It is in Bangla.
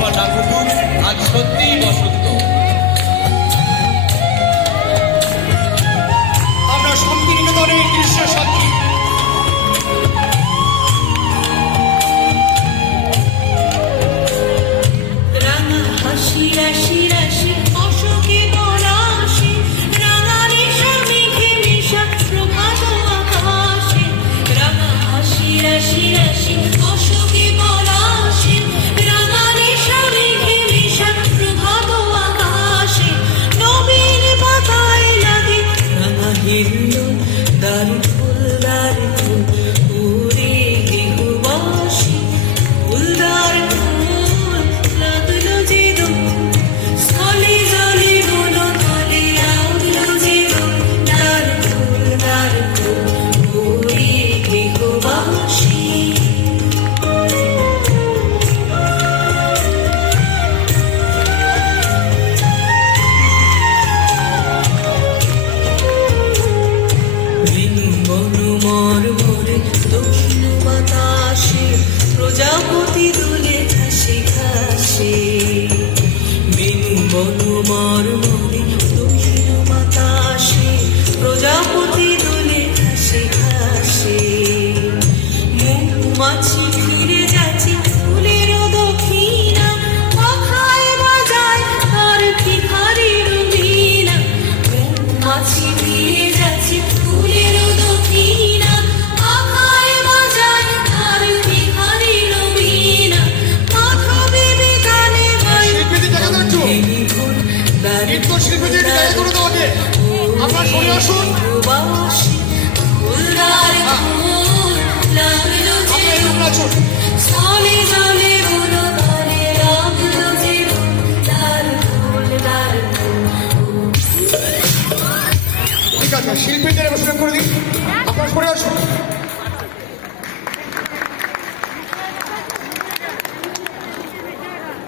বা না ঘটুক, আজ সত্যিই বসন্ত। আমরা শান্তিনিকেতনের দৃশ্যের সাক্ষী। রাঙা হাসি রাশি রাশি অশোকে পলাশে, রাঙা রেশা মেঘে মেশা প্রভাত আকাশে। রাঙা হাসি রাশি রাশি অশোকে পলাশে, রাঙা রেশা মেঘে মেশা প্রভাত আকাশে। নবীন পাতায় লাগে রাঙা হিল্লোল, দারু ফুল দারু ফুল উড়ে গৃহবাসী। ফুলদার ফুল লাগলো যে দোল, স্থলে জলে দোলো তলে লাগলো যে দোল। দারু ফুল উড়ে গৃহবাসী। মরমরে দক্ষিণ বাতাসে, প্রজাপতি দুলে ঘাসে ঘাসে। বেনু বনু মরমরে দক্ষিণ বাতাসে, প্রজাপতি দুলে ঘাসে ঘাসে। মৌমাছি ফিরে যাচ্ছে ফুলের দক্ষিণা, পাখায় বাজায় তার ভিখারির বীণা। মৌমাছি ফিরে যাচ্ছে ফুলের দক্ষিণা, পাখায় বাজায় তার ভিখারির বীণা। মাধবী বিতানে বায়ু শিল্পীদের জায়গা দেন একটু। নৃত্য শিল্পীদের জায়গা করে দাও আগে। আপনারা সরে আসুন। প্রবাসী ফুলদার ফুল লাগলো যে আপনারা এরকম আছেন। স্থলে জলে দোলো তলে লাগলো যে দার ফুল দার ফুল। ঠিক আছে, শিল্পীদের এবার শুরু করে দিন। আপনারা সরে আসুন।